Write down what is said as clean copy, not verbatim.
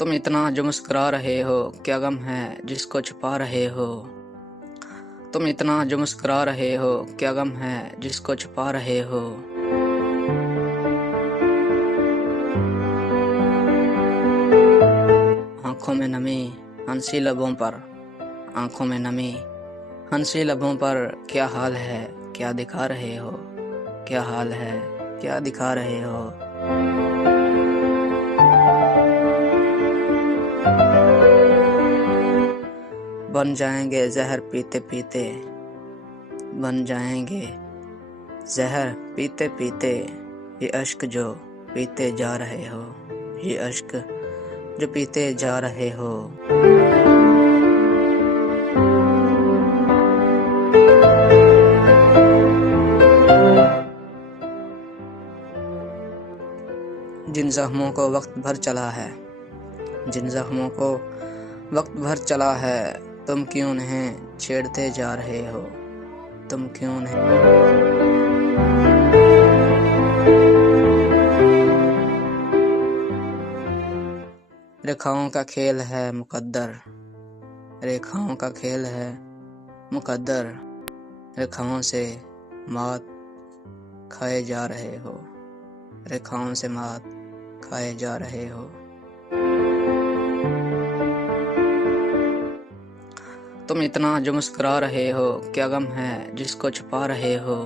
तुम इतना जो मुस्कुरा रहे हो, क्या गम है जिसको छुपा रहे हो। तुम इतना जो मुस्कुरा रहे हो, क्या गम है जिसको छुपा रहे हो। आंखों में नमी, हंसी लबों पर, आंखों में नमी, हंसी लबों पर क्या हाल है, क्या दिखा रहे हो। क्या हाल है, क्या दिखा रहे हो। बन जाएंगे जहर पीते पीते, बन जाएंगे जहर पीते पीते, ये अश्क जो पीते जा रहे हो, ये अश्क जो पीते जा रहे हो। जिन जख्मों को वक्त भर चला है, जिन जख्मों को वक्त भर चला है, तुम क्यों उन्हें छेड़ते जा रहे हो। तुम क्यों उन्हें रेखाओं का खेल है मुकद्दर, रेखाओं का खेल है मुकद्दर, रेखाओं से मात खाए जा रहे हो, रेखाओं से मात खाए जा रहे हो। तुम इतना जो मुस्कुरा रहे हो, क्या गम है जिसको छुपा रहे हो।